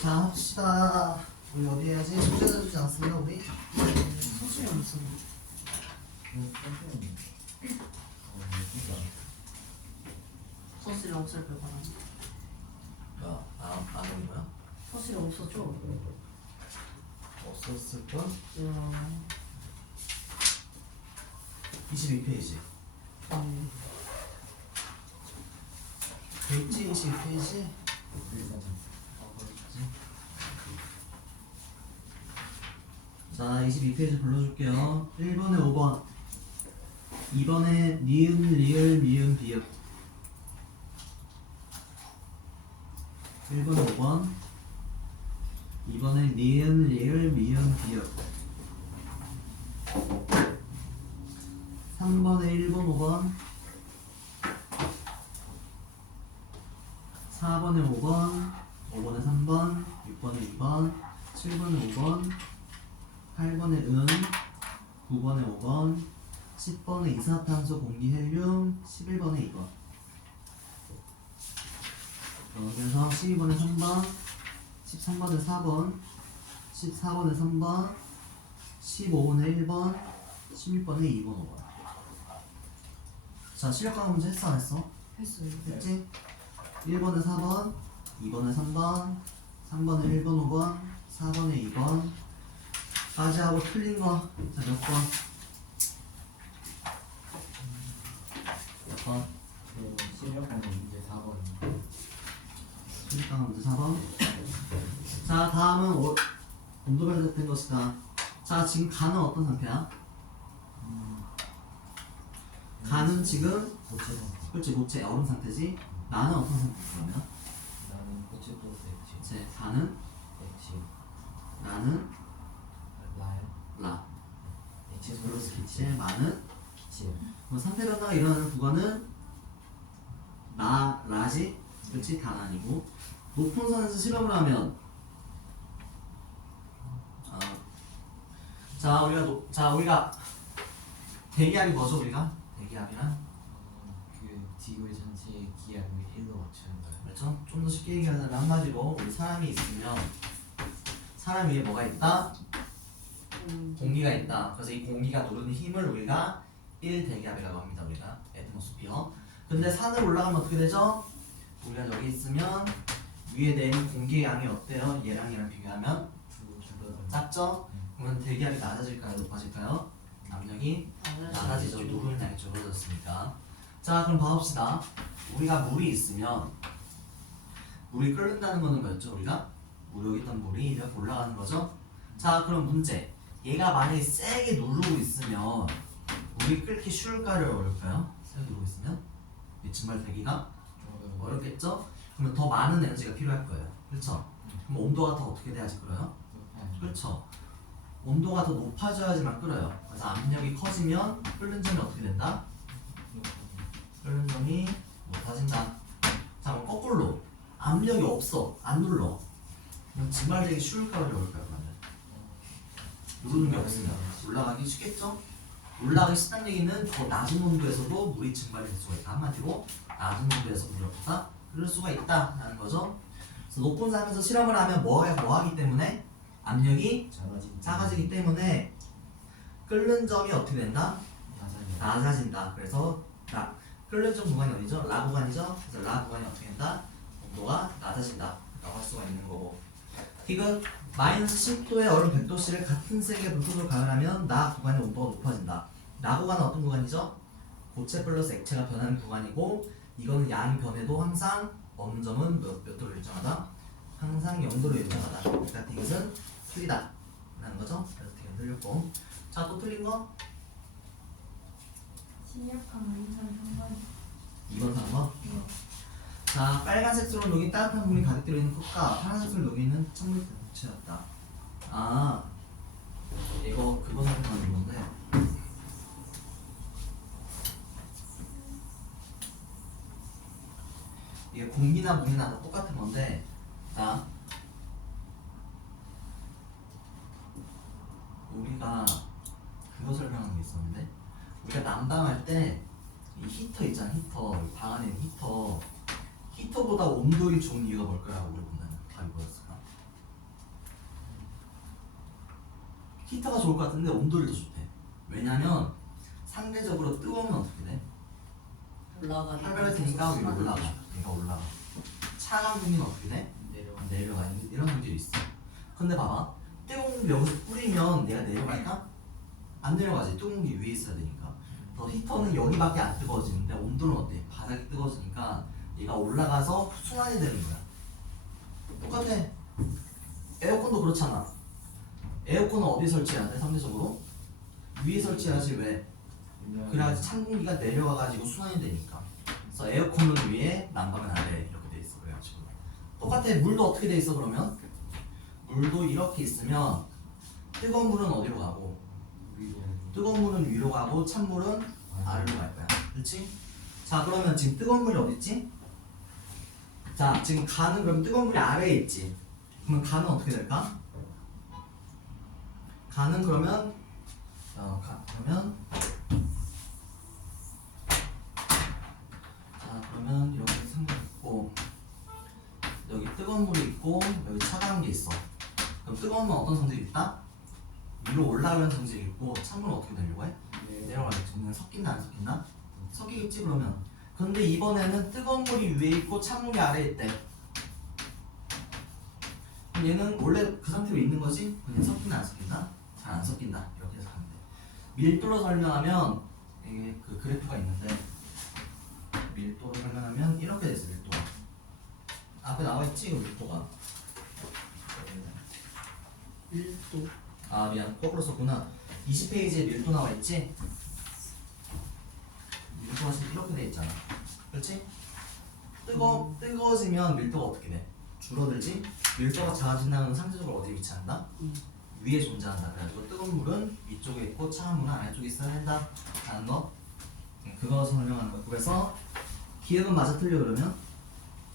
자, 합시다. 우리 어디 해야지? 숙제 내주지 않습니까, 우리? 소수이 안 써. 서술이 없을 걸 바랍니다. 야, 안 오는 거야? 서술이 없어져. 없었을걸? 22페이지. 페이지 22페이지? 자, 22페이지 불러줄게요. 1번에 5번, 2번에 니은, 리을, 미음, 비읍. 1번에 5번, 2번에 니은, 리을, 미음, 비읍. 3번에 1번, 5번, 4번에 5번, 5번에 3번, 6번에 2번, 7번에 5번, 8번에 은, 9번에 5번, 10번에 이산화탄소 공기 헬륨, 11번에 2번. 그래서 12번에 3번, 13번에 4번, 14번에 3번, 15번에 1번, 16번에 2번, 5번. 자, 실력강화 문제 했어, 안 했어? 했어요. 했지? 1번에 4번, 2번에 3번, 3번에 1번, 5번, 4번에 2번 까지 하고 틀린 거. 자, 몇 번? 몇 번? 실력하는 문제 4번. 실력강화 문제 4번. 자, 다음은 온도별 된 것이다. 자, 지금 간은 어떤 상태야? 간은 지금 그렇지, 고체 얼음 상태지. 나는 어떤 상태 그러면? 나는 고체 플러스 액체. 제 간은 액체. 나는 라야. 라. 액체 플러스 플러스 기체, 기체. 마는 기체. 그럼 상태 변화가 일어나는 구간은 라지, 그렇지? 단 아니고. 높은 선에서 실험을 하면 우리가 대기압이 뭐죠? 우리가 대기압이란 그 지구의 전체 기압을 1로 맞추는 거야. 그렇죠? 좀 더 쉽게 얘기하자면 한마디로 우리 사람이 있으면 사람 위에 뭐가 있다? 공기가 있다. 그래서 이 공기가 누르는 힘을 우리가 1대기압이라고 합니다. 우리가 애트모스피어. 근데 산을 올라가면 어떻게 되죠? 우리가 여기 있으면 위에 내린 공기의 양이 어때요? 얘랑 비교하면 작죠? 그러면 대기압이 낮아질까요? 높아질까요? 압력이 낮아지죠. 누르는 양이 줄어들었으니까. 자, 그럼 봐봅시다. 우리가 물이 있으면 물이 끓는다는 거는 뭐였죠? 우리가 물 여기 있던 물이 이렇게 올라가는 거죠. 자, 그럼 문제. 얘가 만약에 세게 누르고 있으면 물이 끓기 쉬울까요? 어려울까요? 세게 누르고 있으면 정말 되기가 어렵겠죠? 그러면 더 많은 에너지가 필요할 거예요. 그렇죠? 그럼 온도가 더 어떻게 돼야지 끓어요? 그렇죠. 온도가 더 높아져야지만 끓어요. 그래서 압력이 커지면 끓는 점이 어떻게 된다? 끓는 점이 높아진다. 자, 그럼 거꾸로 압력이 없어. 안 눌러. 그럼 증발되기 쉬울까요? 어려울까요? 그러면 누르는 게 없으면 올라가기 쉽겠죠? 올라가기 쉽다는 얘기는 더 낮은 온도에서도 물이 증발될 수가 있다. 한마디로 낮은 온도에서 물이 없다. 그럴 수가 있다라는 거죠. 그래서 높은 산에서 실험을 하면 뭐하기 때문에 압력이 작아지기 때문에 끓는 점이 어떻게 된다? 낮아진다. 그래서 끓는 점 구간이 어디죠? 라 구간이죠? 그래서 라 구간이 어떻게 된다? 온도가 낮아진다 라고 할 수가 있는 거고. 디귿 마이너스 10도에 얼음 100도씨를 같은 색의 물속으로 가열하면 나 구간의 온도가 높아진다. 나 구간은 어떤 구간이죠? 고체 플러스 액체가 변하는 구간이고, 이거는 양이 변해도 항상 어느 점은 몇 도로 일정하다? 항상 0도로 일정하다. 그러니까 디귿은 틀리다 라는 거죠. 그래서 디귿 틀렸고. 자, 또 틀린 거? 실력하면 2번 2번 3번? 자, 빨간색 수로 녹인 따뜻한 물이 가득 들어있는 컵과 파란색 수로 녹이는 찬물이 묻혀졌다. 아, 이거 그거 설명하는 건데, 이게 공기나 물이나 다 똑같은 건데, 자, 우리가 그거 설명하는 게 있었는데, 우리가 난방할 때 이 히터 있잖아, 히터. 방 안에 있는 히터. 히터보다 온돌이 좋은 이유가 뭘까라고 물어본다면 답이 뭐였을까? 히터가 좋을 것 같은데 온돌이 더 좋대. 왜냐면 상대적으로 뜨거우면 어떻게 돼? 올라가니까 활발해지니까 위로 올라가. 얘가 올라가. 차가운 공기는 어떻게 돼? 내려와. 내려가. 이런 성질이 있어. 근데 봐봐. 뜨거운 물 여기서 뿌리면 내가 내려갈까? 안 내려가지. 뜨거운 게 위에 있어야 되니까. 더 히터는 여기밖에 안 뜨거워지는데 온도는 어때? 바닥이 뜨거워지니까 얘가 올라가서 순환이 되는 거야. 똑같아. 에어컨도 그렇잖아. 에어컨은 어디 설치해야 돼? 상대적으로? 위에 설치해야지. 왜? 그래야지 찬 공기가 내려와가지고 순환이 되니까. 그래서 에어컨은 위에, 난방은 아래 이렇게 돼 있어. 그래가지고 똑같아. 물도 어떻게 돼 있어 그러면? 물도 이렇게 있으면 뜨거운 물은 어디로 가고 위로. 뜨거운 물은 위로 가고 찬물은 아래로 갈 거야. 그렇지? 자 그러면 지금 뜨거운 물이 어디 있지? 자 지금 간은 그럼 뜨거운 물이 아래에 있지. 그러면 간은 어떻게 될까? 간은 그러면 그러면 자 그러면 이렇게 상관 있고 여기 뜨거운 물이 있고 여기 차가운 게 있어. 그럼 뜨거운 물 어떤 성질이 있다? 위로 올라가는 성질이 있고 찬물은 어떻게 되려고 해? 내려가겠지. 그냥 섞인다 안 섞인다? 섞이겠지 그러면. 근데 이번에는 뜨거운 물이 위에 있고 찬물이 아래에 있대. 그럼 얘는 원래 그 상태로 있는 거지? 그냥 섞인다 안 섞인다? 잘 안 섞인다. 이렇게 해서 하면 돼. 밀도로 설명하면 이게 그 그래프가 있는데 밀도로 설명하면 이렇게 됐어. 밀도가 앞에 나와 있지 그 밀도가. 1도. 아 미안 거꾸로 썼구나. 20페이지에 밀도 나와 있지? 밀도가 지금 이렇게 돼 있잖아. 그렇지? 뜨거워지면 밀도가 어떻게 돼? 줄어들지? 밀도가 작아진다면 상대적으로 어디에 위치한다? 위에 존재한다. 그래가지고 뜨거운 물은 위쪽에 있고 차가운 물은 아래쪽에 있어야 된다 라는 거. 그거 설명하는 거. 그래서 기억은 맞아 틀려 그러면?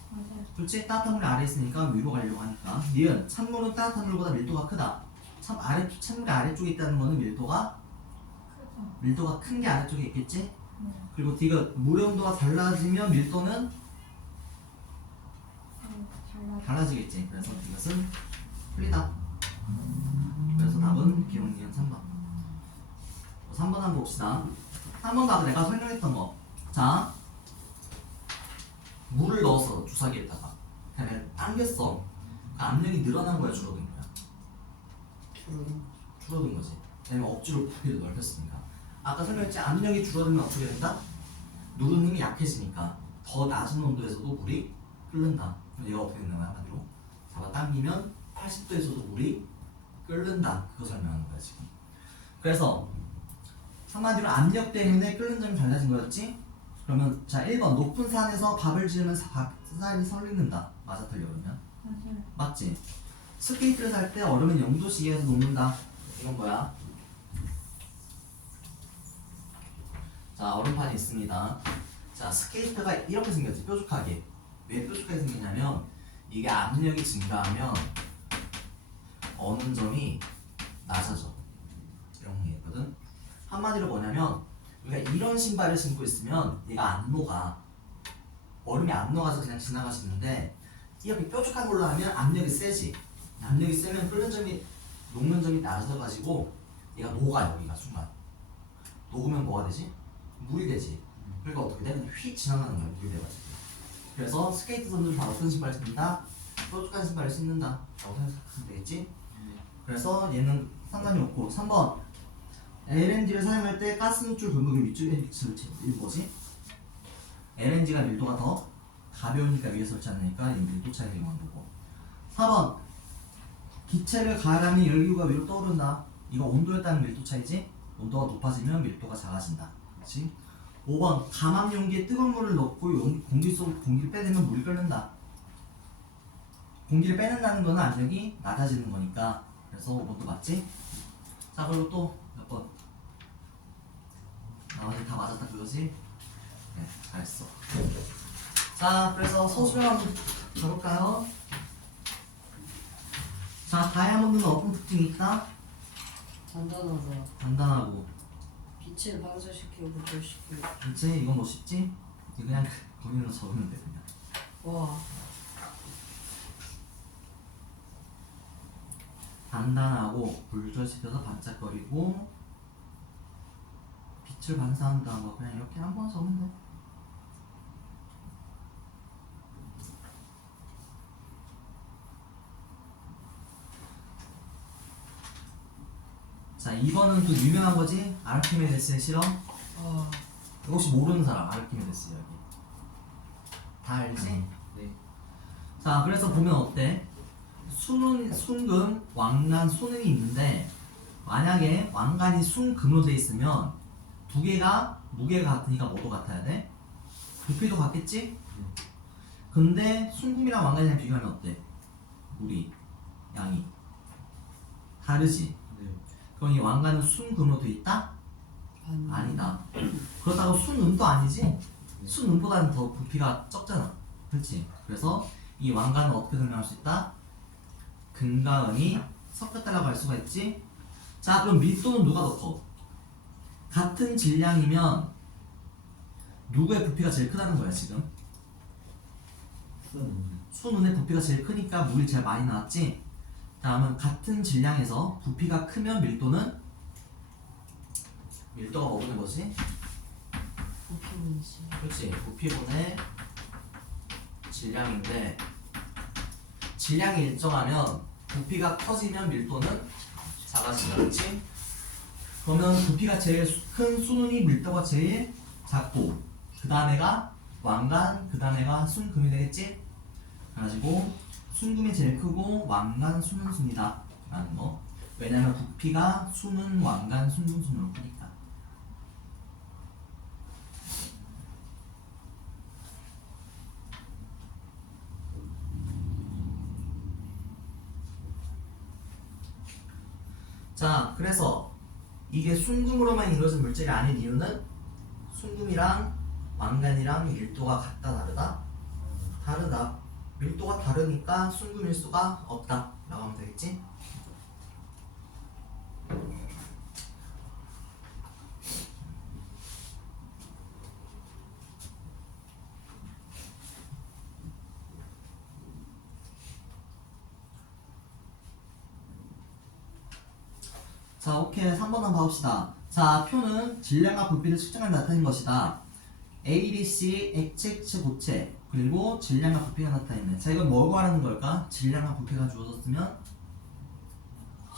맞아요. 그렇지? 따뜻한 물이 아래에 있으니까 위로 가려고 하니까. 니은 찬물은 따뜻한 물보다 밀도가 크다. 찬물이 아래쪽에 있다는 거는 밀도가 큰 게 아래쪽에 있겠지? 네. 그리고 D가 물의 온도가 달라지면 밀도는 달라지겠지. 그래서 이것은 틀리다. 그래서 답은 기억 니은 3번. 3번 한번 봅시다. 3번 답은 내가 설명했던 거. 자, 물을 넣어서 주사기에다가 그냥 당겼어. 그 압력이 늘어난 거야, 줄어든 거야? 줄어든 거지. 왜냐면 억지로 부피를 넓혔으니까. 아까 설명했지? 압력이 줄어들면 어떻게 된다? 누르는 힘이 약해지니까 더 낮은 온도에서도 물이 끓는다. 그럼 얘가 어떻게 되는 거야? 한마디로 잡아당기면 80도에서도 물이 끓는다. 그거 설명하는 거야 지금. 그래서 한마디로 압력 때문에 끓는 점이 달라진 거였지? 그러면 자 1번 높은 산에서 밥을 지으면 쌀이 설리는다. 맞아 틀려 그러면? 맞아요. 맞지? 스케이트를 살 때 얼음은 0도씩 이하에서 녹는다. 이건 뭐야? 자 얼음판이 있습니다. 자 스케이트가 이렇게 생겼지 뾰족하게. 왜 뾰족하게 생기냐면 이게 압력이 증가하면 어는 점이 낮아져. 이런 게 있거든. 한마디로 뭐냐면 우리가 이런 신발을 신고 있으면 얘가 안 녹아. 얼음이 안 녹아서 그냥 지나가시는데 이렇게 뾰족한 걸로 하면 압력이 세지. 압력이 세면 녹는 점이 낮아져가지고 얘가 녹아. 여기가 순간 녹으면 뭐가 되지? 물이 되지. 그러니까 어떻게 돼? 그냥 휙 지나가는 거야. 물이 돼가지고. 그래서 스케이트 선수는 다 어떤 신발을 신는다? 뾰족한 신발을 신는다 라고 생각하면 되겠지? 그래서 얘는 상관이 없고 3번 LNG를 사용할 때 가스 노출 공급이 위쪽에 설치. 이게 뭐지? LNG가 밀도가 더 가벼우니까 위에 설치하니까 이 밀도 차이가 이용한 거고. 4번 기체를 가열하면 열기구가 위로 떠오른다. 이거 온도에 따른 밀도 차이지? 온도가 높아지면 밀도가 작아진다. 그렇지? 5번 감압 용기에 뜨거운 물을 넣고 공기 속 공기를 빼내면 물이 끓는다. 공기를 빼낸다는 거는 압력이 낮아지는 거니까. 그래서 5번도 맞지? 자 그리고 또 몇 번? 나머지 다 맞았다 그거지? 네 잘했어. 자 그래서 서술형 한번 가볼까요? 자 다이아몬드는 어떤 특징이 있다? 단단하고요. 단단하고 빛을 반사시키고 고철시키고. 그렇지? 이건 뭐 쉽지? 이거 그냥 본인으로 적으면 돼 그냥. 와. 단단하고 불절시켜서 반짝거리고 빛을 반사한다. 뭐 그냥 이렇게 한 번 적으면 돼. 자, 2번은 또 유명한 거지? 아르키메데스의 실험. 아. 이거 혹시 모르는 사람 아르키메데스 여기 다 알지? 네. 자, 그래서 보면 어때? 순금, 왕간, 순은이 있는데 만약에 왕간이 순금으로 돼 있으면 두 개가 무게가 같으니까 뭐도 같아야 돼? 부피도 같겠지? 근데 순금이랑 왕간이랑 비교하면 어때? 물이 양이 다르지? 네. 그럼 이 왕간은 순금으로 돼 있다? 아니다. 그렇다고 순음도 아니지? 순음보다는 더 부피가 적잖아. 그렇지? 그래서 이 왕관은 어떻게 설명할 수 있다? 금과 은이 섞였다라고 할 수가 있지? 자, 그럼 밀도는 누가 더 커? 같은 질량이면 누구의 부피가 제일 크다는 거야 지금? 순은의 부피가 제일 크니까 물이 제일 많이 나왔지? 다음은 같은 질량에서 부피가 크면 밀도는? 밀도가 뭐보는 거지? 부피문지. 그렇지. 부피분의 질량인데 질량이 일정하면 부피가 커지면 밀도는 작아지죠. 그렇지? 그러면 부피가 제일 큰 순은이 밀도가 제일 작고 그 다음에가 왕간, 그 다음에가 순금이 되겠지? 그래가지고 순금이 제일 크고 왕간, 순은, 순이다 라는 거. 왜냐면 부피가 순은, 왕간, 순금, 순으로 크니까. 자, 그래서 이게 순금으로만 이루어진 물질이 아닌 이유는 순금이랑 왕간이랑 밀도가 같다 다르다? 다르다. 밀도가 다르니까 순금일 수가 없다 라고 하면 되겠지? 자, 오케이. 3번 한번 봐봅시다. 자, 표는 질량과 부피를 측정할 나타낸 것이다. A, B, C, 액체, 액체, 고체 그리고 질량과 부피가 나타있네. 자, 이건 뭘 구하라는 걸까? 질량과 부피가 주어졌으면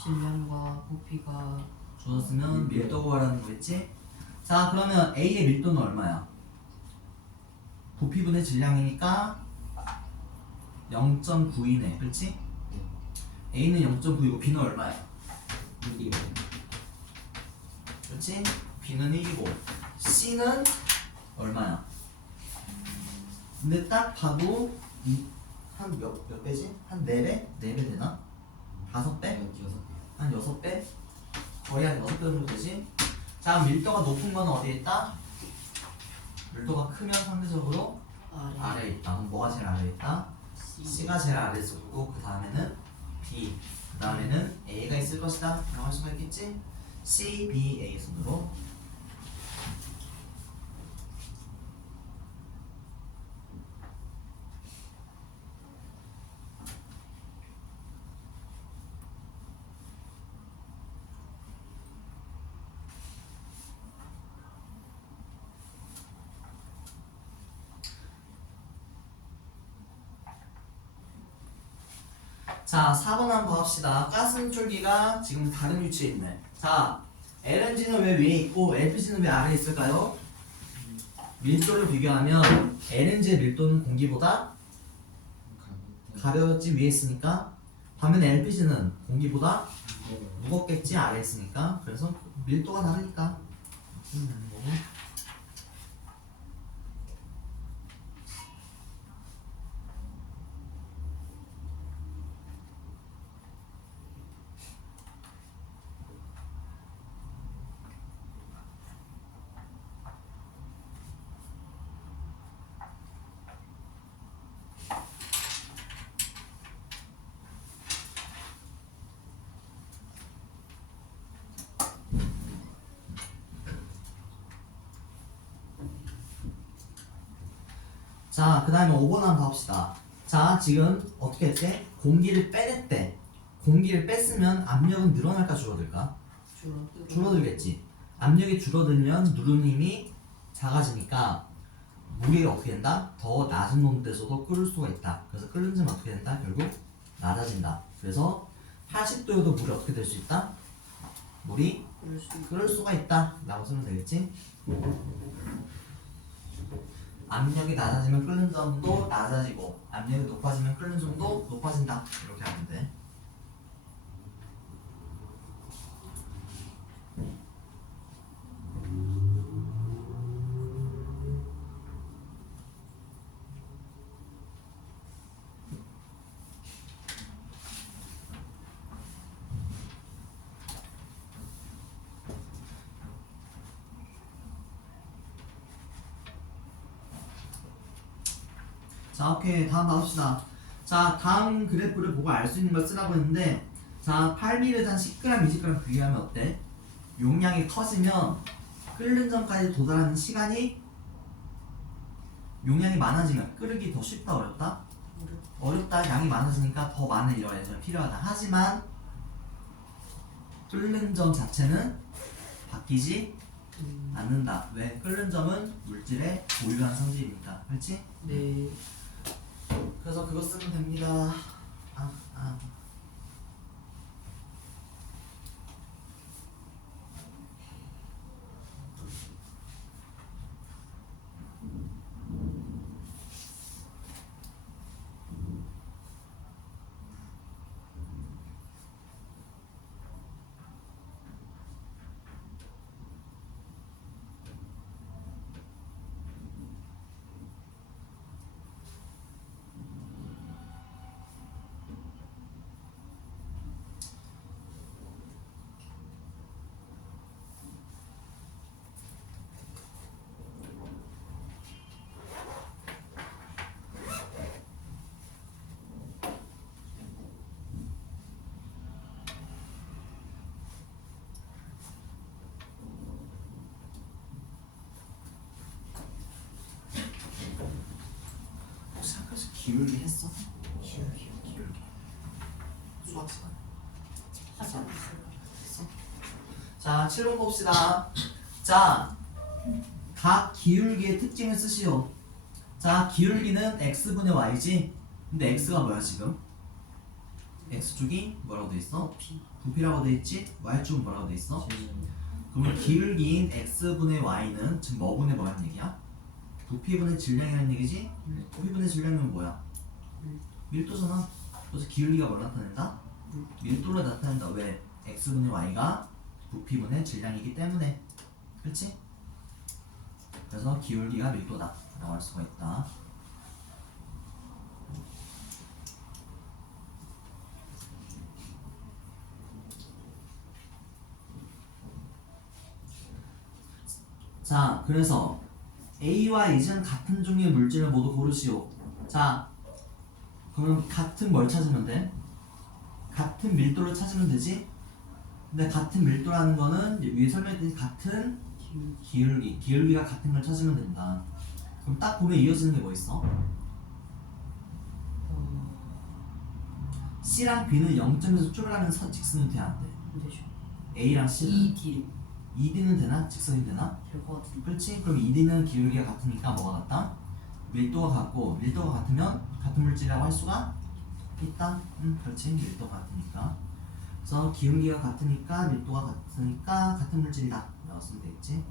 질량과 부피가 주어졌으면 밀도 구하라는 거겠지? 자, 그러면 A의 밀도는 얼마야? 부피분의 질량이니까 0.9이네. 그렇지? A는 0.9이고 B는 얼마야? 6이요. 그렇지? B는 1이고 C는 얼마야? 근데 딱 봐도 한 몇 배지? 한 4배? 4배 되나? 5배? 6배. 한 6배? 거의 한 6배 정도 되지? 자, 밀도가 높은 건 어디에 있다? 밀도가 크면 상대적으로 아래. 아래에 있다. 그럼 뭐가 제일 아래에 있다? C가 제일 아래에 있고 그 다음에는 B 그 다음에는 A가 있을 것이다 라고 할 수가 있겠지? C, B, A 순으로. 자, 4번 한번 봐봅시다. 가스줄기가 지금 다른 위치에 있네. 자, LNG는 왜 위에 있고 LPG는 왜 아래에 있을까요? 밀도를 비교하면 LNG의 밀도는 공기보다 가벼웠지 위에 있으니까. 반면에 LPG는 공기보다 무겁겠지 아래에 있으니까. 그래서 밀도가 다르니까. 자, 그 다음에 5번 한번 가봅시다. 자, 지금 어떻게 했대? 공기를 빼냈대. 공기를 뺐으면 압력은 늘어날까 줄어들까? 줄어들겠지. 압력이 줄어들면 누르는 힘이 작아지니까 물이 어떻게 된다? 더 낮은 온도에서도 끓을 수가 있다. 그래서 끓는 점은 어떻게 된다? 결국 낮아진다. 그래서 80도여도 물이 어떻게 될 수 있다? 물이 끓을 수가 있다 라고 쓰면 되겠지? 압력이 낮아지면 끓는 점도 낮아지고 압력이 높아지면 끓는 점도 높아진다 이렇게 하면 돼. 자, 오케이. 다음 봐봅시다. 자, 다음 그래프를 보고 알 수 있는 걸 쓰라고 했는데, 자, 8ml 단 10g, 20g 비교하면 어때? 용량이 커지면 끓는 점까지 도달하는 시간이 용량이 많아지면 끓이기 더 쉽다, 어렵다? 어렵다. 양이 많아지니까 더 많은 이런 애들이 필요하다. 하지만 끓는 점 자체는 바뀌지 않는다. 왜? 끓는 점은 물질의 고유한 성질이니까. 그렇지? 네. 그래서 그거 쓰면 됩니다. 아. 혹시 학교에서 기울기 했어? 기울기. 수학 시간. 하지 않았어요. 했어? 자, 7번 봅시다. 자, 각 기울기의 특징을 쓰시오. 자, 기울기는 x분의 y지? 근데 x가 뭐야 지금? x축이 뭐라고 돼 있어? 부피라고 돼 있지? y축은 뭐라고 돼 있어? 그러면 기울기인 x분의 y는 지금 뭐분의 뭐라는 얘기야? 부피분의 질량이라는 얘기지? 부피분의 질량은 뭐야? 밀도잖아. 그래서 기울기가 뭘 나타낸다? 밀도를 나타낸다. 왜? x분의 y가 부피분의 질량이기 때문에. 그렇지? 그래서 기울기가 밀도다 라고 할 수가 있다. 자, 그래서 A와 E는 같은 종류의 물질을 모두 고르시오. 자, 그럼 같은 뭘 찾으면 돼? 같은 밀도를 찾으면 되지? 근데 같은 밀도라는 거는 위에 설명했듯이 같은 기울기가 같은 걸 찾으면 된다. 그럼 딱 보면 이어지는 게 뭐 있어? C랑 B는 0점에서 출발하면서 직선이 돼야 안 돼? 안 되죠. A랑 C는 2D로 2D는 되나? 직선이 되나? 될 것 같은데. 그렇지? 그럼 2D는 기울기가 같으니까 뭐가 같다? 밀도가 같고 밀도가 같으면 같은 물질이라고 할 수가 있다? 그렇지. 밀도가 같으니까. 그래서 기울기가 같으니까 밀도가 같으니까 같은 물질이다 라고 쓰면 되겠지.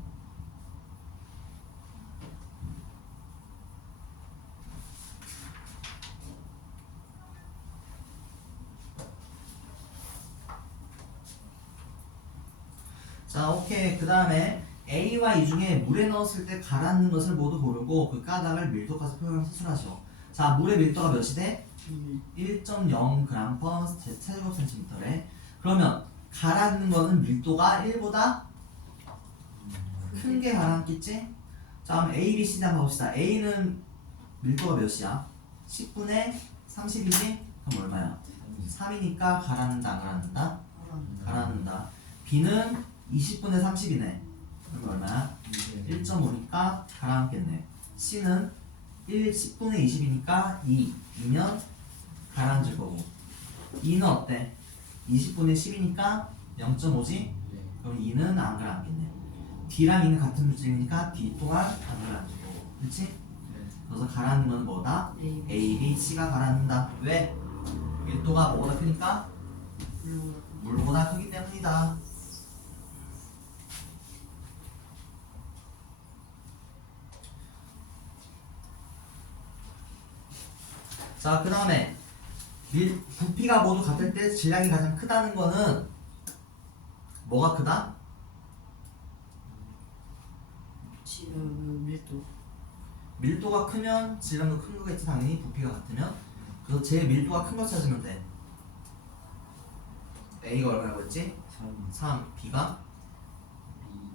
자, 오케이. 그 다음에 A와 E 중에 물에 넣었을 때 가라앉는 것을 모두 고르고 그 가닥을 밀도까지 표현해서 수술하시오. 자, 물의 밀도가 몇이 돼? 1.0g/cm 세제곱센티미터래. 그러면 가라앉는 거는 밀도가 1보다 큰 게 가라앉겠지? 자, 그럼 A, B, C 한번 봅시다. A는 밀도가 몇이야? 10분의 30이지? 그럼 얼마야? 3이니까 가라앉는다, 안 가라앉는다? 가라앉는다. B는 20분의 30이네. 그럼 얼마야? 1.5니까 가라앉겠네. C는 1 10분의 20이니까 2면 가라앉을 거고 2는 어때? 20분의 10이니까 0.5지? 네. 그럼 2는 안 가라앉겠네. D랑 2는 같은 물질이니까 D 또한 안 가라앉을 거고 그치? 네. 그래서 가라앉는 건 뭐다? A, A, B, C가 가라앉는다. 왜? 1도가 뭐보다 크니까? 물보다 물보다 크기 때문이다. 자, 그 다음에 부피가 모두 같을 때 질량이 가장 크다는 거는 뭐가 크다? 밀도. 밀도가 크면 질량도 큰 거겠지 당연히 부피가 같으면. 그래서 제일 밀도가 큰 거 찾으면 돼. A가 얼마라고 했지? 3, B가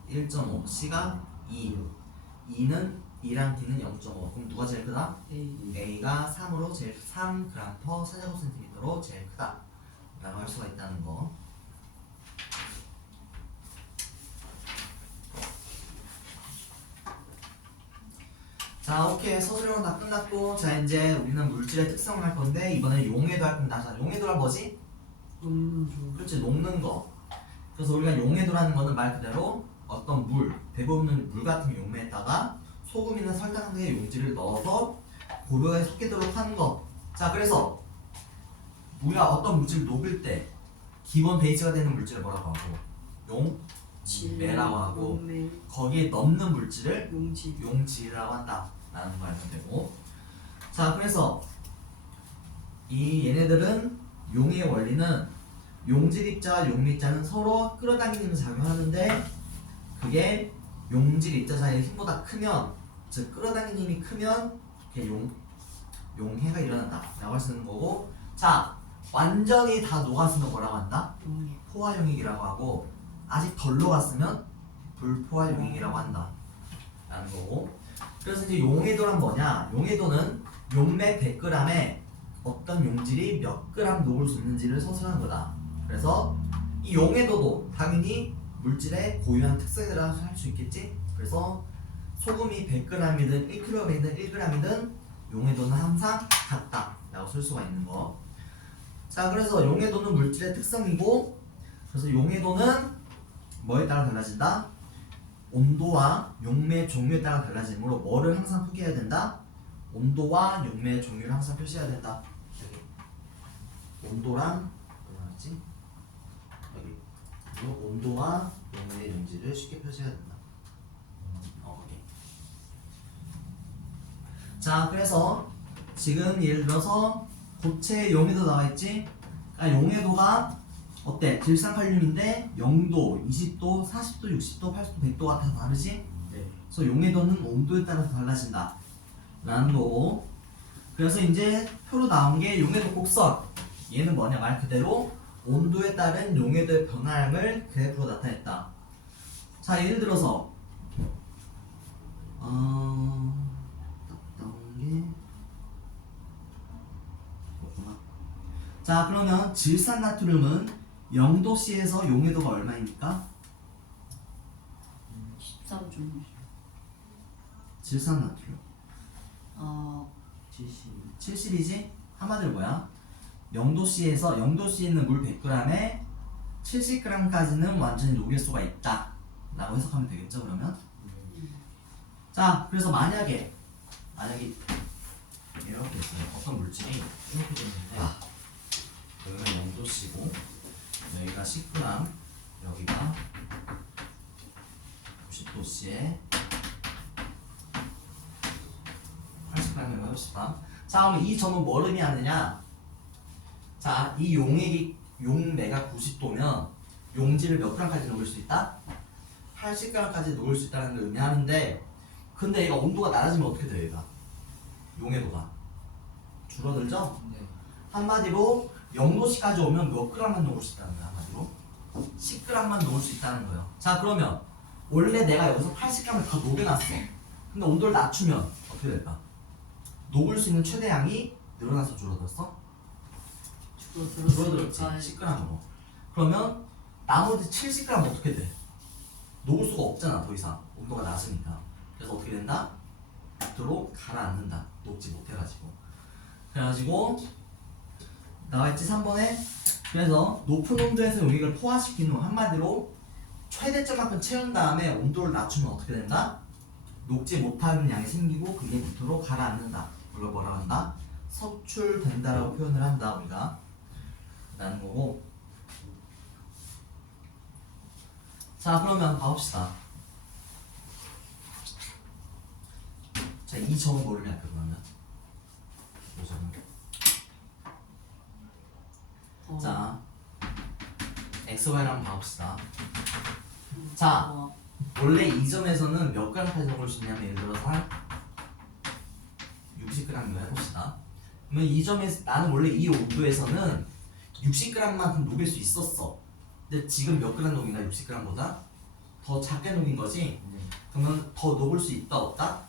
1.5, C가 2. 2는 2랑 D는 0.5. 그럼 누가 제일 크다? A. A가 3으로 제일 3g/cm로 제일 크다 라고 할 수가 있다는 거. 자, 오케이. 서술형은 다 끝났고, 자 이제 우리는 물질의 특성을 할 건데 이번에 용해도 할 겁니다. 자, 용해도란 뭐지? 녹는 중. 그렇지, 녹는 거. 그래서 우리가 용해도라는 거는 말 그대로 어떤 물, 대부분은 물 같은 용매에다가 소금이나 설탕 등의 용질을 넣어서 고루에 섞이도록 하는 거. 자, 그래서 우리가 어떤 물질을 녹일 때 기본 베이스가 되는 물질을 뭐라고 하고? 용매라고 하고, 용매. 거기에 넣는 물질을 용지. 용질이라고 한다 라는 거 알면 되고. 자, 그래서 이 얘네들은 용의 원리는 용질 입자와 용매 입자는 서로 끌어당기면서 작용하는데 그게 용질 입자사이의 힘보다 크면, 즉 끌어당기는 힘이 크면 그게 용해가 일어난다 라고 할 수 있는 거고. 자, 완전히 다 녹았으면 뭐라고 한다? 용해. 포화용액이라고 하고, 아직 덜 녹았으면 불포화용액이라고 한다 라는 거고. 그래서 이제 용해도란 뭐냐? 용해도는 용매 100g에 어떤 용질이 몇 그램 녹을 수 있는지를 서술하는 거다. 그래서 이 용해도도 당연히 물질의 고유한 특성에 따라서 할 수 있겠지? 그래서 소금이 100g이든 1kg이든 1g이든 용해도는 항상 같다 라고 쓸 수가 있는 거. 자, 그래서 용해도는 물질의 특성이고, 그래서 용해도는 뭐에 따라 달라진다? 온도와 용매의 종류에 따라 달라지므로 뭐를 항상 표기해야 된다? 온도와 용매의 종류를 항상 표시해야 된다. 여기 온도랑 뭐였지? 여기 그리고 온도와 용매의 용질을 쉽게 표시해야 된다. 오케이. 자, 그래서 지금 예를 들어서 고체 용해도 나와 있지? 그러니까 용해도가 어때? 질산칼륨인데 0도, 20도, 40도, 60도, 80도, 100도가 다 다르지? 네. 그래서 용해도는 온도에 따라서 달라진다 라는 거고. 그래서 이제 표로 나온 게 용해도 곡선. 얘는 뭐냐? 말 그대로 온도에 따른 용해도의 변화량을 그래프로 나타냈다. 자, 예를 들어서 나온 게 뭐구나. 자, 그러면 질산나트륨은 0도씨에서 용해도가 얼마입니까? 13중. 질산나트륨 70. 70이지? 한마디로 뭐야? 0도씨에서 0도씨에 있는 물 100g에 70g까지는 완전히 녹일 수가 있다 라고 해석하면 되겠죠, 그러면? 자, 그래서 만약에 이렇게 있어요. 어떤 물질이 이렇게 되는데 여기가 0도씨고 여기가 10g, 여기가 90도씨에 80g이라고 해봅시다. 자, 그럼 이 점은 뭘 의미하느냐? 자, 이 용매가 90도면 용질을 몇 g까지 녹일 수 있다? 80g까지 녹일 수 있다는 걸 의미하는데, 근데 얘가 온도가 낮아지면 어떻게 돼요? 얘가 용해도가 줄어들죠? 네. 한마디로 0도씨까지 오면 몇 g만 녹을 수 있다는 거야. 한마디로 10g만 녹을 수 있다는 거예요. 자, 그러면 원래 내가 여기서 80g을 다 녹여놨어. 근데 온도를 낮추면 어떻게 될까? 녹을 수 있는 최대량이 늘어나서 줄어들었어? 줄어들었지. 10g으로. 그러면 나머지 70g 어떻게 돼? 녹을 수가 없잖아, 더 이상. 온도가 낮으니까. 그래서 어떻게 된다? 밑으로 가라앉는다. 녹지 못해가지고. 그래가지고 나와있지 3번에. 그래서 높은 온도에서 용액을 포화시킨 후 한마디로 최대점만큼 채운 다음에 온도를 낮추면 어떻게 된다? 녹지 못하는 양이 생기고 그게 밑으로 가라앉는다. 이걸 뭐라고 한다? 석출된다라고 표현을 한다 우리가. 라는 거고. 자 그러면 봐봅시다. 자 이 점은 뭐를 할까 그러면? 이 점은. 자 XY를 한번 봐봅시다. 자 원래 이 점에서는 몇 g까지 녹을 수 있냐면 예를 들어서 한 60g으로 해봅시다. 그러면 이 점에서 나는 원래 이 온도에서는 60g만큼 녹일 수 있었어. 근데 지금 몇 g 녹인가 60g보다? 더 작게 녹인 거지? 그러면 더 녹을 수 있다 없다?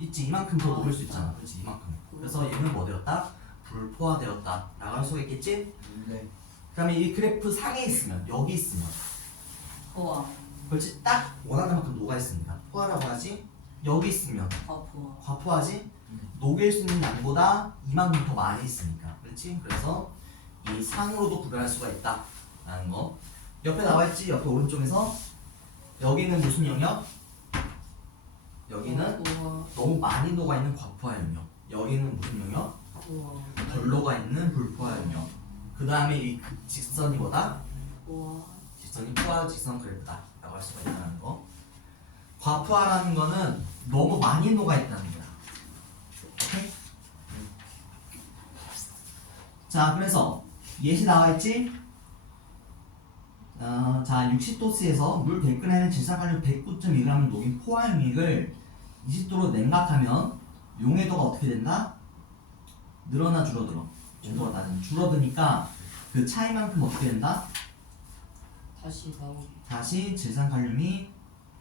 있지. 이만큼 더 녹을 수 있잖아. 그렇지 이만큼. 그래서 얘는 뭐 되었다? 불포화되었다 라고 할 수가 있겠지? 네. 그 다음에 이 그래프 상에 있으면 여기 있으면 포화. 그렇지 딱 원하는 만큼 녹아 있습니다. 포화라고 하지. 여기 있으면 과포화. 과포하지. 녹일 수 있는 양보다 이만큼 더 많이 있으니까. 그렇지? 그래서 이 상으로도 구별할 수가 있다 라는 거. 옆에 나와있지. 옆에 오른쪽에서 여기는 무슨 영역? 여기는 포화. 너무 많이 녹아있는 과포화 영역. 여기는 무슨 영역? 포화. 덜 녹아있는 불포화 영역. 그 다음에 이 직선이 뭐다? 포화. 직선이 포화 직선 그래프다 라고 할 수가 있다는 거. 과포화라는 거는 너무 많이 녹아있다는 거야. 오케이? 자 그래서 예시 나와있지? 자 60도씨에서 물 100g에 질산칼륨 109.2g을 녹인 포화 용액을 20도로 냉각하면 용해도가 어떻게 된다? 늘어나 줄어들어? 줄어드니까 그 차이만큼 어떻게 된다? 다시 나오기. 다시 질산칼륨이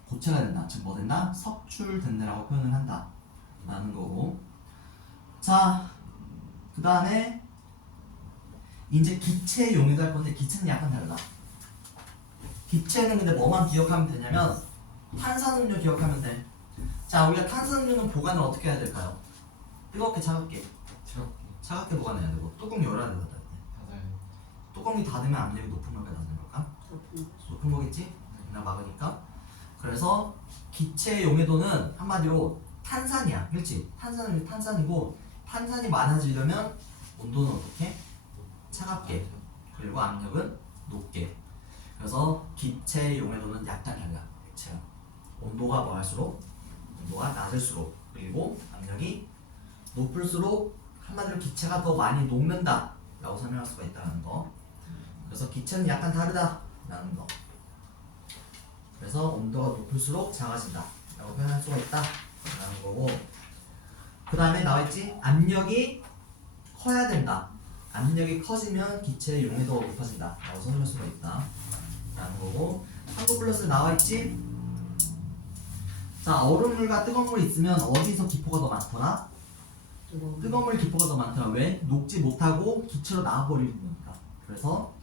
고체가 된다. 즉 뭐 된다? 석출된다라고 표현을 한다 라는 거고. 자 그 다음에 이제 기체 용해도 할 건데 기체는 약간 다르다. 기체는 근데 뭐만 기억하면 되냐면 탄산음료 기억하면 돼. 자 우리가 탄산음료는 보관을 어떻게 해야 될까요? 뜨겁게 차갑게? 차갑게 보관해야 되고 뚜껑 열어야 된다. 맞아요. 뚜껑이 닫으면 압력이 높은 걸까 낮은 걸까? 높은 거겠지? 그냥 막으니까. 그래서 기체 용해도는 한마디로 탄산이야. 그렇지? 탄산은 탄산이고 탄산이 많아지려면 온도는 어떻게? 차갑게. 그리고 압력은 높게. 그래서 기체 용해도는 약간 달라. 기체가 온도가 뭐 할수록 온도가 낮을수록 그리고 압력이 높을수록 한마디로 기체가 더 많이 녹는다 라고 설명할 수가 있다는 거. 그래서 기체는 약간 다르다 라는 거. 그래서 온도가 높을수록 작아진다 라고 표현할 수가 있다 라는 거고. 그 다음에 나와있지? 압력이 커야 된다. 압력이 커지면 기체의 용해도가 높아진다 라고 설명할 수가 있다 라는 거고. 한국 플러스 나와있지? 자 얼음물과 뜨거운 물이 있으면 어디서 기포가 더 많더라? 뜨거운 물 기포가 더 많더라. 왜? 녹지 못하고 기체로 나와버리는 거니까. 그래서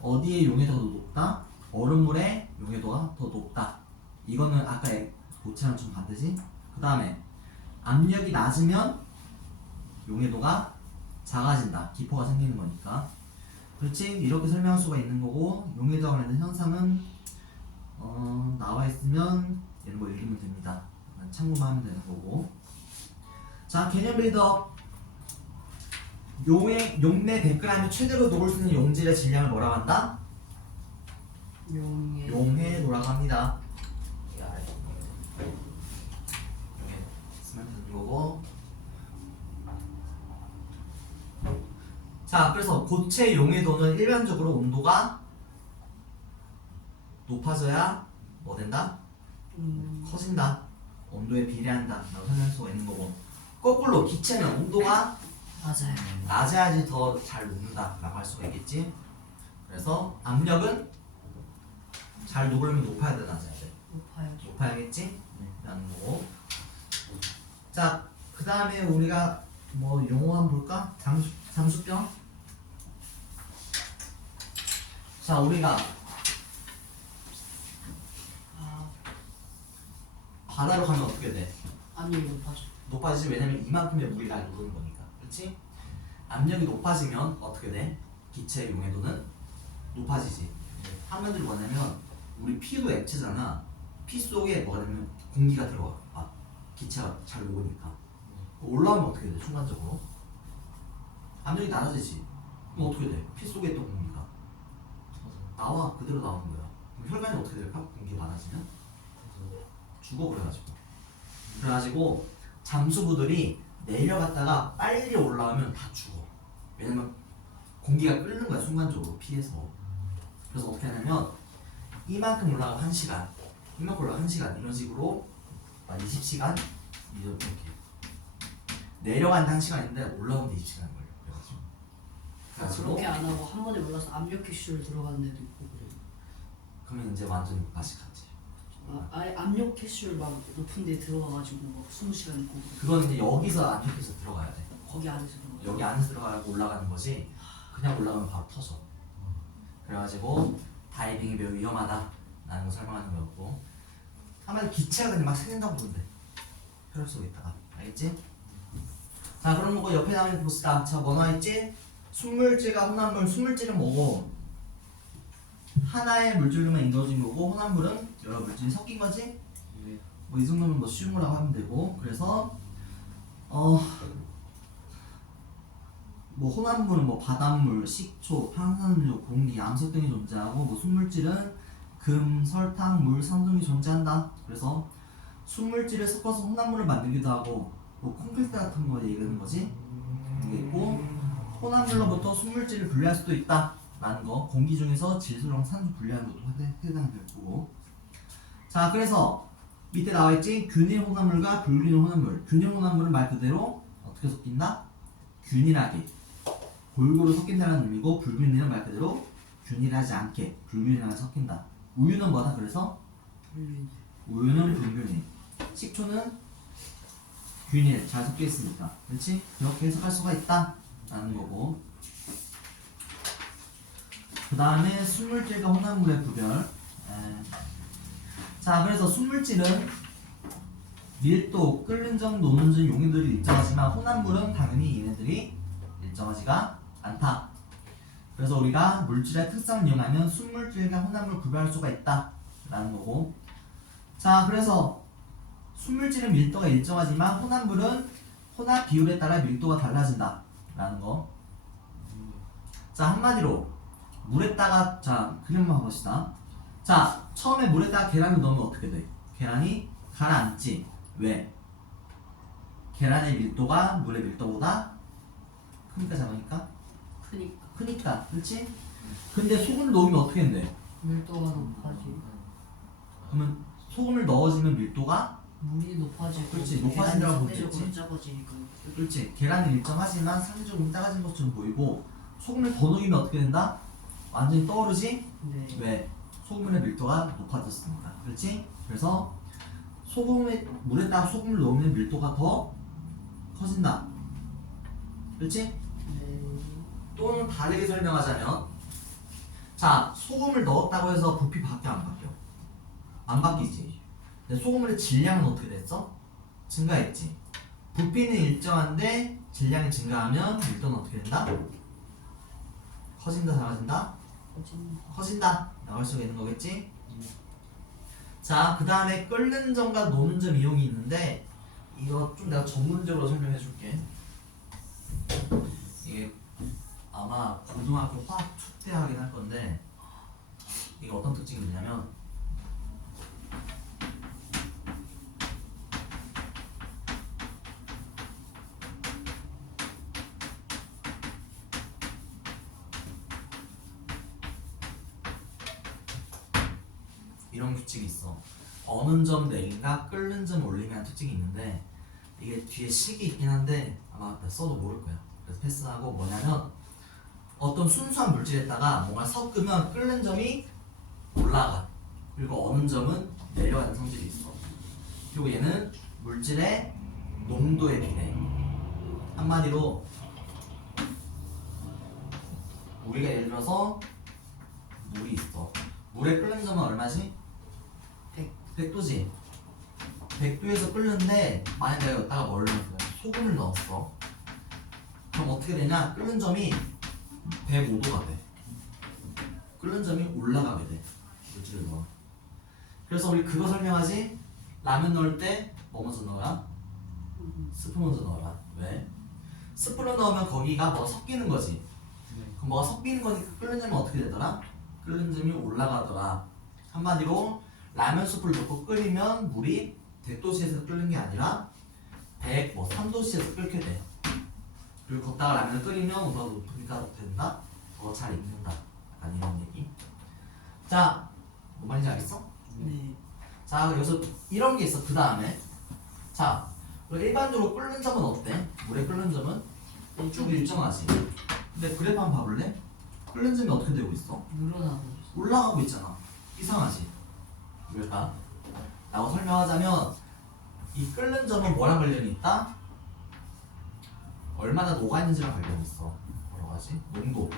어디에 용해도가 더 높다? 얼음물의 용해도가 더 높다. 이거는 아까 고체랑 좀 반대지? 그 다음에 압력이 낮으면 용해도가 작아진다. 기포가 생기는 거니까. 그렇지? 이렇게 설명할 수가 있는 거고. 용해도와 관련된 현상은 나와 있으면 얘는 뭐 읽으면 됩니다. 참고만 하면 되는 거고. 자 개념 빌드업. 용내 100g에 최대로 녹을 수 있는 용질의 질량을 뭐라고 한다? 용해도라고 합니다. 용해 쓰면 되는 거고. 자 그래서 고체 용해도는 일반적으로 온도가 높아져야 뭐 된다? 커진다. 온도에 비례한다 라고 설명할 수가 있는 거고. 거꾸로 기체는 온도가 맞아요. 낮아야지 더 잘 녹는다 라고 할 수가 있겠지. 그래서 압력은 잘 녹으려면 높아야 돼 낮아야 돼? 높아야죠. 높아야겠지? 라는 거고. 자 그 다음에 우리가 뭐 용어 한번 볼까? 잠수병. 자 우리가 바다로 가면 어떻게 돼? 압력이 높아져. 높아지지. 왜냐면 이만큼의 물이 날 누르는 거니까. 그렇지? 압력이 높아지면 어떻게 돼? 기체의 용해도는 높아지지. 한마디로 뭐냐면 우리 피도 액체잖아. 피 속에 뭐가 되면 공기가 들어가. 기체가 잘 녹으니까. 올라오면 어떻게 돼? 순간적으로 압력이 낮아지지. 그럼 어떻게 돼? 피 속에 있던 공기가 나와. 그대로 나오는 거야. 그럼 혈관이 어떻게 될까? 공기 많아지면 죽어. 그래가지고 잠수부들이 내려갔다가 빨리 올라오면 다 죽어. 왜냐면 공기가 끓는 거야 순간적으로 피에서. 그래서 어떻게 하냐면 이만큼 올라가 1시간, 이만큼 올라가 1시간 이런 식으로 20시간 이렇게 내려간다 1시간인데 올라오는데 20시간 걸려. 그래가지고 그렇게 안 하고 한 번에 올라서 압력 캐슐 들어가는 데도 있고 그래. 그러면 이제 완전 맛이 갔지. 아예 압력 캐슐 막 높은 데 들어가가지고 막 20시간 있고 그래. 그건 이제 여기서 압력해서 들어가야 돼. 거기 안에서 들어가. 여기 안에서 들어가고 올라가는 거지. 그냥 올라가면 바로 터져. 그래가지고 다이빙이 매우 위험하다라는 거 설명하는 거였고, 한마디로 기체가 그냥 막 새는다고 보면 돼. 혈액 속에 있다가. 알겠지? 자, 그럼 뭐 옆에 나와 있는 거 봅시다. 자, 뭐 나와있지? 순물질과 혼합물. 순물질은 뭐고? 하나의 물질로만 이루어진 거고, 혼합물은 여러 물질이 섞인 거지? 뭐 이 정도면 뭐 쉬운 거라고 하면 되고. 그래서 뭐 혼합물은 뭐 바닷물, 식초, 탄산음료, 공기, 암석 등이 존재하고, 뭐 순물질은 금, 설탕, 물, 산소 등이 존재한다. 그래서 순물질을 섞어서 혼합물을 만들기도 하고, 뭐 콘크리트 같은 거 얘기하는 거지. 이게 있고, 혼합물로부터 순물질을 분리할 수도 있다 라는 거. 공기 중에서 질소랑 산소 분리하는 것도 해당될 거고. 자, 그래서 밑에 나와있지? 균일 혼합물과 불균일 혼합물. 균일 혼합물은 말 그대로 어떻게 섞인다? 균일하게 골고루 섞인다는 의미고, 불균일은 말 그대로 균일하지 않게 불균일하게 섞인다. 우유는 뭐다? 그래서 불균일. 우유는 불균일, 식초는 균일 잘 섞여 있으니까. 그렇지? 그렇게 해석할 수가 있다 라는 거고. 그 다음에 순물질과 혼합물의 구별. 자, 그래서 순물질은 밀도, 끓는 점, 녹는 점, 용해들이 일정하지만 혼합물은 당연히 얘네들이 일정하지가 않다. 그래서 우리가 물질의 특성을 이용하면 순물질과 혼합물을 구별할 수가 있다 라는 거고. 자, 그래서 순물질은 밀도가 일정하지만 혼합물은 혼합 비율에 따라 밀도가 달라진다 라는 거. 자, 한마디로 물에다가, 자, 그림 한번 봅시다. 자, 처음에 물에다가 계란을 넣으면 어떻게 돼? 계란이 가라앉지. 왜? 계란의 밀도가 물의 밀도보다 크니까 작으니까? 크니까 크니까. 그렇지? 근데 소금을 넣으면 어떻게 된대? 밀도가 높아지. 그러면 소금을 넣어주면 밀도가? 물이 높아지고. 그렇지, 높아진다고 보면 상대적으로 되지. 작아지니까. 그렇지. 계란은 일정하지만 상대적으로 작아진 것처럼 보이고, 소금을 더 넣으면 어떻게 된다? 완전히 떠오르지? 네. 왜? 소금의 밀도가 높아졌으니까. 그렇지? 그래서 물에다가 소금을 넣으면 밀도가 더 커진다. 그렇지? 네. 또는 다르게 설명하자면, 자, 소금을 넣었다고 해서 부피 바뀌어 안 바뀌어? 안 바뀌지. 근데 소금물의 질량은 어떻게 됐어? 증가했지. 부피는 일정한데 질량이 증가하면 밀도는 어떻게 된다? 커진다, 작아진다? 커진다 라고 할 수가 있는 거겠지? 자, 그 다음에 끓는 점과 노는 점 이용이 있는데, 이거 좀 내가 전문적으로 설명해 줄게. 이게 아마 고등학교 화학 첫 때 하긴 할 건데, 이게 어떤 특징이 있냐면, 이런 규칙이 있어. 어는 점 내기가 끓는 점 올리기라는 특징이 있는데, 이게 뒤에 식이 있긴 한데 아마 써도 모를 거야. 그래서 패스하고, 뭐냐면 어떤 순수한 물질에다가 뭔가 섞으면 끓는 점이 올라가, 그리고 어는 점은 내려가는 성질이 있어. 그리고 얘는 물질의 농도에 비례. 한마디로 우리가 예를 들어서 물이 있어. 물의 끓는 점은 얼마지? 100도지. 100도에서 끓는데 만약 내가 여기다가 뭘 넣었어요? 소금을 넣었어. 그럼 어떻게 되냐? 끓는 점이 105도가 돼. 끓는 점이 올라가게 돼. 물질을 넣어. 그래서 우리 그거 설명하지? 라면 넣을 때 뭐 먼저 넣어야? 스프 먼저 넣어라. 왜? 스프를 넣으면 거기가 뭐 섞이는 거지. 네. 그럼 뭐가 섞이는 거니까 끓는 점이 어떻게 되더라? 끓는 점이 올라가더라. 한마디로 라면 스프를 넣고 끓이면 물이 100도씨에서 끓는 게 아니라 3도씨에서 끓게 돼. 그리고 걷다가 라면을 끓이면 온도가 높으니까 어떻게 된다? 더 잘 익는다. 약간 이런 얘기. 자, 뭔 말인지 알겠어? 네. 자, 여기서 이런 게 있어. 그 다음에 자, 그리고 일반적으로 끓는 점은 어때? 물의 끓는 점은 쭉 일정하지. 근데 그래프 한번 봐볼래? 끓는 점이 어떻게 되고 있어? 늘어나고 올라가고 있잖아. 이상하지? 왜일까? 라고 설명하자면 이 끓는 점은 뭐랑 관련이 있다? 얼마나 녹아있는지랑 관련이 있어. 뭐라고 하지? 농도.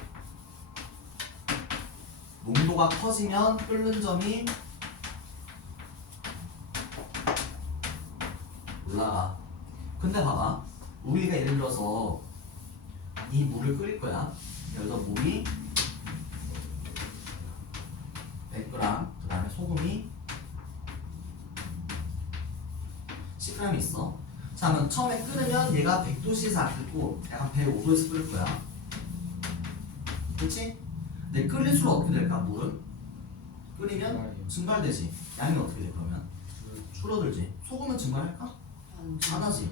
농도가 커지면 끓는 점이 올라가. 근데 봐봐, 우리가 예를 들어서 이 물을 끓일 거야. 여기서 물이 100g, 그 다음에 소금이 10g 있어. 자, 그러면 처음에 끓으면 얘가 100도씨에서 안 끓고 약간 105도에서 끓을 거야. 그치? 근데 끓일수록 어떻게 될까? 물은 끓이면 증발되지. 양이 어떻게 돼 그러면? 줄어들지. 소금은 증발할까? 안 하지.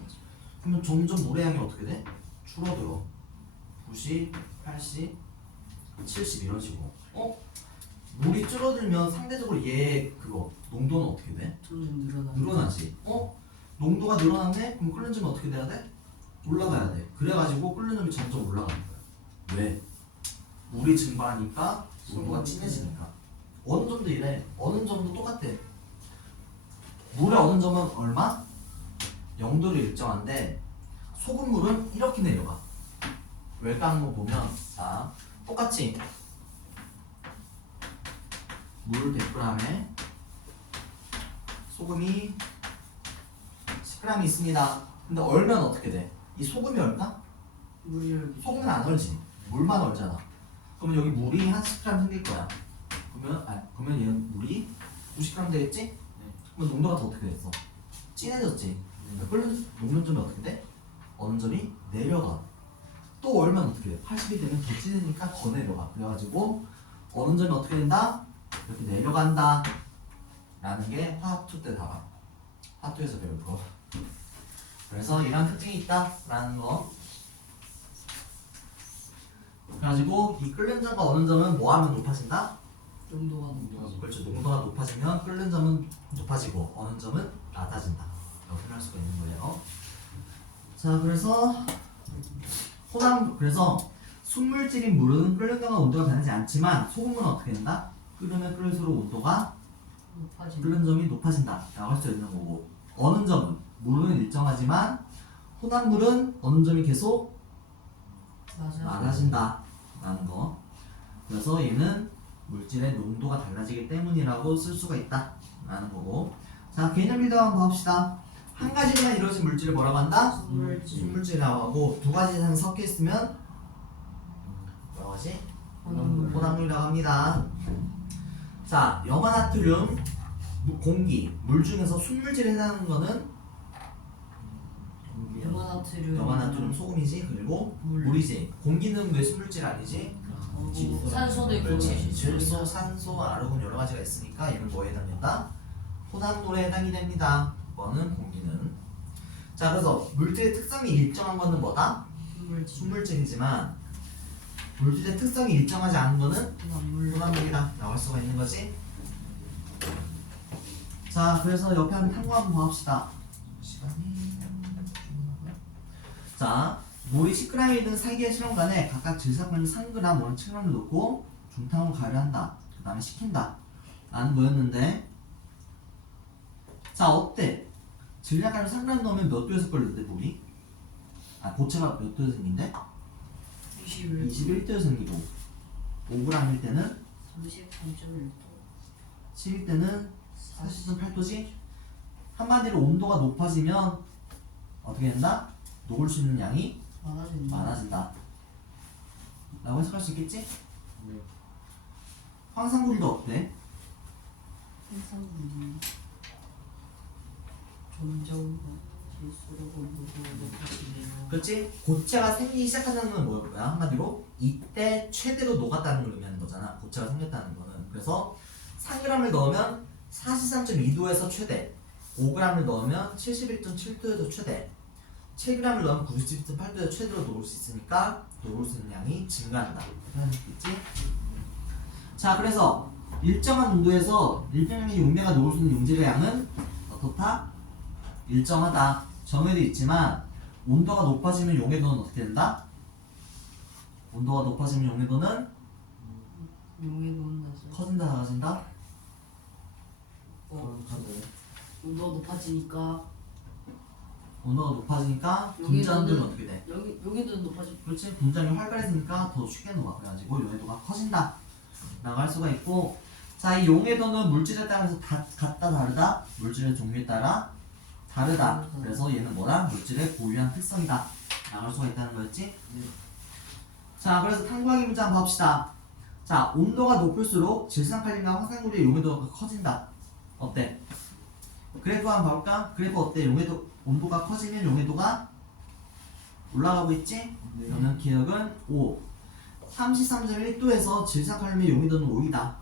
그러면 점점 물의 양이 어떻게 돼? 줄어들어. 90, 80, 70 이런 식으로. 물이 줄어들면 상대적으로 얘 그거 농도는 어떻게 돼? 점점 늘어나지. 농도가 늘어났네? 그럼 끓는 점이 어떻게 돼야 돼? 올라가야 돼. 그래가지고 끓는 점이 점점 올라가는 거야. 왜? 물이 증발하니까 농도가 진해지니까. 어느 점도 이래. 어느 점도 똑같아. 물의 어느 점은 얼마? 0도로 일정한데 소금물은 이렇게 내려가. 왜까 하는 거 보면 자, 똑같이 물 100g에 소금이 10g이 있습니다. 근데 얼면 어떻게 돼? 이 소금이 얼까? 물을 소금은 안 얼지. 물만 얼잖아. 그러면 여기 물이 한 10g 생길 거야. 그러면 얘는 물이 90g 되겠지? 그럼 농도가 더 어떻게 됐어? 진해졌지. 끓는 녹는 점이 어떻게 돼? 어느 점이 내려가. 또 얼면 어떻게 돼? 80이 되면 더 진해니까 더 내려가. 그래가지고 어느 점이 어떻게 된다? 이렇게 내려간다. 라는 게 화학2 때 다가. 화학2에서 배울 거. 그래서 이런 특징이 있다. 라는 거. 그래가지고 이 끓는 점과 어는 점은 뭐 하면 높아진다? 농도가 높아지고 그렇죠. 농도가 높아지면 끓는 점은 높아지고 어는 점은 낮아진다. 라고 표현할 수가 있는 거예요. 자, 그래서 그래서 순물질인 물은 끓는 점과 온도가 변하지 않지만 소금은 어떻게 된다? 끓으면 끓을수록 온도가 높아지고 끓는 점이 높아진다. 라고 할 수 있는 거고, 어는 점은 물은 일정하지만 혼합물은 어는 점이 계속 많아진다 라는 거. 그래서 얘는 물질의 농도가 달라지기 때문이라고 쓸 수가 있다 라는 거고. 자, 개념 빌더 한번 봅시다. 한 가지만 이루어진 물질을 뭐라고 한다? 순물질이라고 하고, 두 가지 이상이 섞여 있으면 뭐라고 하지? 혼합물이라고 합니다. 자, 염화나트륨, 공기, 물 중에서 순물질에 해당하는 거는 염화나트륨 소금이지. 그리고 물이지. 공기는 왜 순물질 아니지? 산소도 있고 그렇지. 질소, 산소, 아르곤 여러 가지가 있으니까 얘는 뭐에 해당된다? 혼합물에 해당이 됩니다. 이거는 공기는. 자, 그래서 물질의 특성이 일정한 거는 뭐다? 순물질이지만 물질의 특성이 일정하지 않은 거는 혼합물이다 라고 할 수가 있는 거지. 자, 그래서 옆에 한번 탐구 한번 봐봅시다. 자, 물이 10g이 있는 3개의 실험관에 각각 질산물 3g, 물은 7g을 넣고 중탕으로 가열한다. 그 다음에 식힌다 라는 거였는데, 자, 어때? 질량가를 3g 넣으면 몇 도에서 끓는데 물이? 고체가 몇 도에서 생긴대? 21도에서 생기고, 5g일 때는 33.1도 10일 때는 40.8도지? 한마디로 온도가 높아지면 어떻게 된다? 녹을 수 있는 양이 많아진다 라고 해석할 수 있겠지? 네. 황산구리도 어때? 해상물이 점점 갈수록 온도가 높아지네요. 그렇지? 고체가 생기기 시작한다는 건 뭐야? 한마디로 이때 최대로 녹았다는 걸 의미하는 거잖아. 고체가 생겼다는 거는. 그래서 3g을 넣으면 43.2도에서 최대, 5g을 넣으면 71.7도에서 최대, 7g을 넣으면 97.8도에서 최대로 녹을 수 있으니까 녹을 수 있는 양이 증가한다. 그렇지? 자, 그래서 일정한 온도에서 일정량의 용매가 녹을 수 있는 용질의 양은 어떻다? 일정하다. 정해져 있지만 온도가 높아지면 용해도는 어떻게 된다? 온도가 높아지면 용해도는 용해도는 낮아. 커진다, 작아진다? 온도가 높아지니까 온도가 높아지니까 용해도는- 분자들은 어떻게 돼? 여기 용해도는 높아지고. 그렇지? 분자이 활발해지니까 더 쉽게 녹아. 그래가지고 용해도가 커진다 라고 할 수가 있고, 자, 이 용해도는 물질에 따라서 같다 다르다? 물질의 종류에 따라 다르다. 그래서 얘는 뭐다? 물질의 고유한 특성이다 라고 할 수가 있다는 거였지? 자, 그래서 탐구하기 문제 한번 봅시다. 자, 온도가 높을수록 질산칼륨과 황산구리의 용해도가 커진다. 어때? 그래프 한번 볼까? 그래프 어때? 용해도 온도가 커지면 용해도가 올라가고 있지? 네. 그러면 기억은 5. 33.1도에서 질산칼륨의 용해도는 5이다.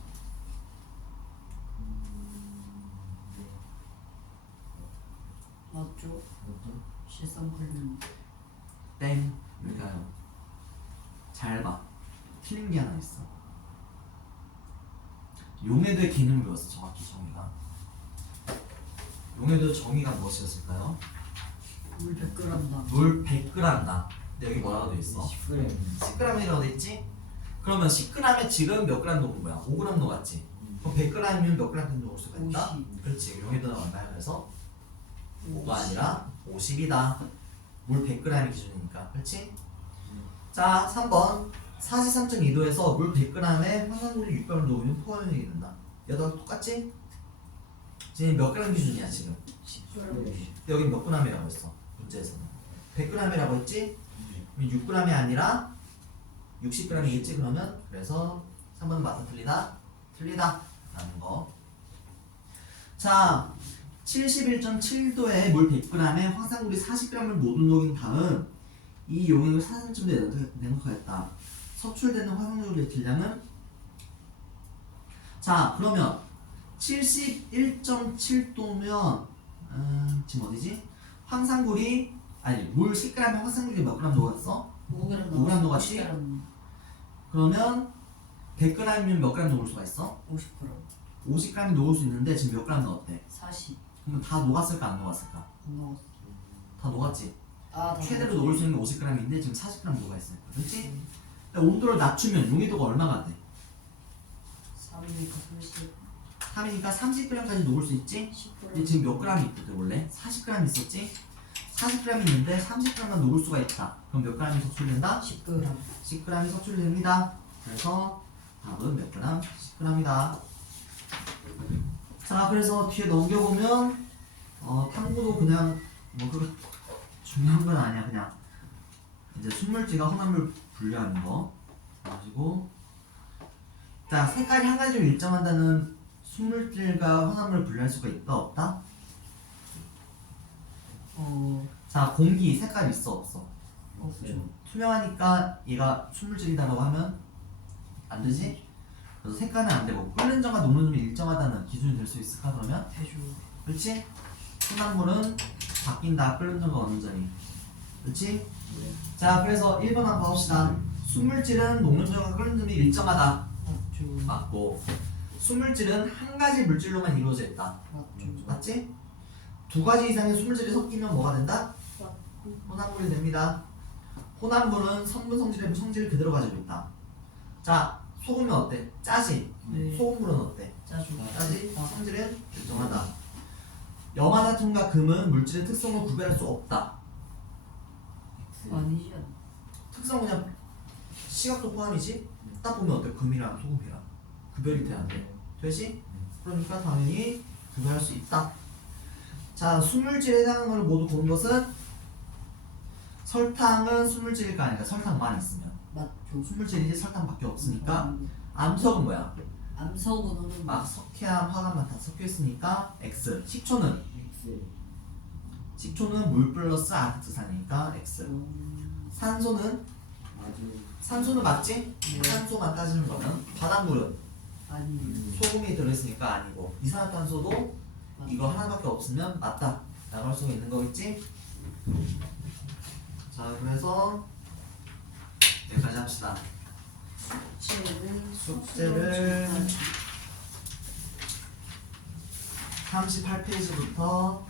네. 맞죠? 어떤? 실상칼륨. 땡. 여기가요. 잘 봐. 틀린 게 하나 있어. 용해도의 개념을 배웠어. 정확히 정의가. 용해도의 정의가 무엇이었을까요? 물 100g당. 물 100g다. 근데 여기 뭐라고 돼 있어? 10g. 10g이라고 돼 있지? 그러면 10g에 지금 몇 g 녹은 거야? 5g 녹았지? 그럼 100g이면 몇 g 녹을 수가 있다? 50. 그렇지. 용해도는 얼마야? 그래서 5가 아니라 50이다. 물 100g이 기준이니까. 그렇지? 자, 3번. 43.2도에서 물 100g에 황산구리 6g을 녹으면 포화면이 된다. 얘도 똑같지? 지금 몇 g 기준이야 지금? 10g. 여기 몇 g이라고 했어? 문제에서는 100g이라고 했지? 그럼 6g이 아니라 60g이겠지 그러면? 그래서 3번은 맞다 틀리다? 틀리다 라는 거. 자, 71.7도에 물 100g에 황산구리 40g을 모두 녹인 다음 이 용액을 4cm에 냉각하였다. 석출되는 황산구리의 질량은? 자, 그러면 71.7도면 지금 어디지? 황산구리 아니 물 10g에 황산구리 몇 g 녹았어? 5g 5g 녹았지? 10g. 그러면 100g이면 몇 g 녹을 수가 있어? 50g. 50g이 녹을 수 있는데 지금 몇 g 넣었대? 40. 그러면 다 녹았을까 안 녹았을까? 안 넣었어. 다 녹았지? 다 최대로 녹을 수 있는 게 50g인데 지금 40g 녹아있으니까 그렇지? 음. 근데 온도를 낮추면 용해도가 얼마가 돼? 3이니까 30. 3이니까 30g까지 녹을 수 있지? 10g. 근데 지금 몇 g이 있거든 원래? 40g 있었지? 40g 있는데 30g만 녹을 수가 있다. 그럼 몇 g이 석출된다? 10g. 10g이 석출됩니다. 그래서 답은 몇 g? 10g이다. 자, 그래서 뒤에 넘겨보면 탐구도 그냥 뭐 그 중요한 건 아니야. 그냥 이제 순물질과 혼합물 분류하는 거 가지고, 자, 색깔이 한 가지로 일정한다는 순물질과 혼합물 분류할 수가 있다 없다? 자, 공기 색깔 있어 없어? 없죠. 투명하니까 얘가 순물질이다라고 하면 안 되지? 그래서 색깔은 안 되고 끓는 점과 녹는 점이 일정하다는 기준이 될 수 있을까 그러면? 해줘. 그렇지? 혼합물은 바뀐다. 끓는 점과 녹는 점이. 그렇지? 자, 그래서 1번 한번 봐봅시다. 순물질은 녹는 점과 끓는 점이 일정하다. 맞죠. 맞고, 순물질은 한 가지 물질로만 이루어져 있다. 맞죠. 맞지? 두 가지 이상의 순물질이 섞이면 뭐가 된다? 혼합물이 됩니다. 혼합물은 성분 성질의 성질을 그대로 가지고 있다. 자, 소금은 어때? 짜지? 네. 소금물은 어때? 짜죠. 짜지? 성질은 일정하다. 염화나트륨과 금은 물질의 특성을 구별할 수 없다. 아니지 않나? 특성 그냥 시각도 포함이지? 딱 보면 어때? 금이랑 소금이랑 구별이 돼 안 돼? 되지? 그러니까 당연히 구별할 수 있다. 자, 수물질에 해당하는 걸 모두 고른 것은 설탕은 수물질일까 아닐까? 설탕만 있으면 맞죠. 수물질이 설탕밖에 없으니까 암석은 뭐야? 암석으로는 막 석회암, 화합만 다 섞여 있으니까 X. 식초는 X. 물 플러스 아세트산이니까 X. 산소는 아주 맞지? 네. 산소만 따지는 거면 바닷물은 아니 소금이 들어있으니까 아니고 이산화탄소도 이거 하나밖에 없으면 맞다 라고 할 수가 있는 거겠지? 자, 그래서 여기까지 합시다. 숙제를 38페이지부터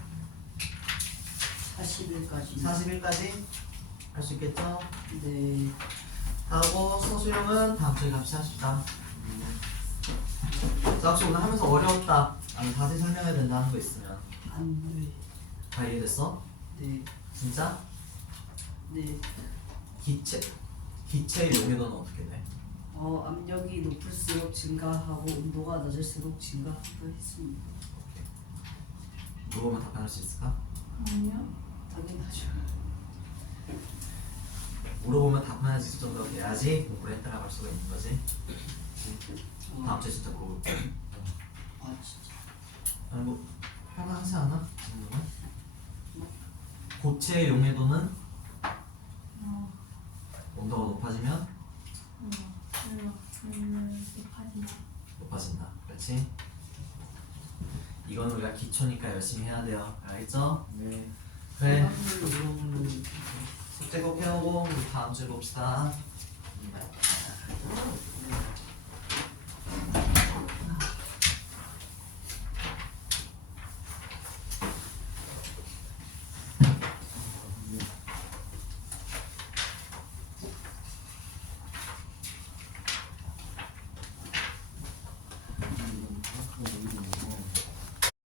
40일까지 41까지 할 수 있겠죠? 네. 하고 서술형은 다음 주에 같이 합시다. 자, 혹시 오늘 하면서 어려웠다 아니 다시 설명해야 된다 하는 거 있으면 안돼. 다 이해됐어? 네. 진짜? 네. 기체의 용해도는 어떻게 돼? 압력이 높을수록 증가하고 온도가 낮을수록 증가하기도 했습니다. 물어보면 답변할 수 있을까? 아니요. 당연하죠. 물어보면 답변할 수 있을 정도가 돼야지 공부를 했다라고 할 수가 있는 거지. 다음 주에 진짜 물어볼게. 아 진짜. 아니 뭐 편하지 않아? 질문은? 고체의 용해도는 어, 온도가 높아지면 높아진다. 높아진다. 그렇지? 이건 우리가 기초니까 열심히 해야 돼요. 알겠죠? 네. 그래. 물어보는 숙제 꼭 해오고 우리 다음 주에 봅시다.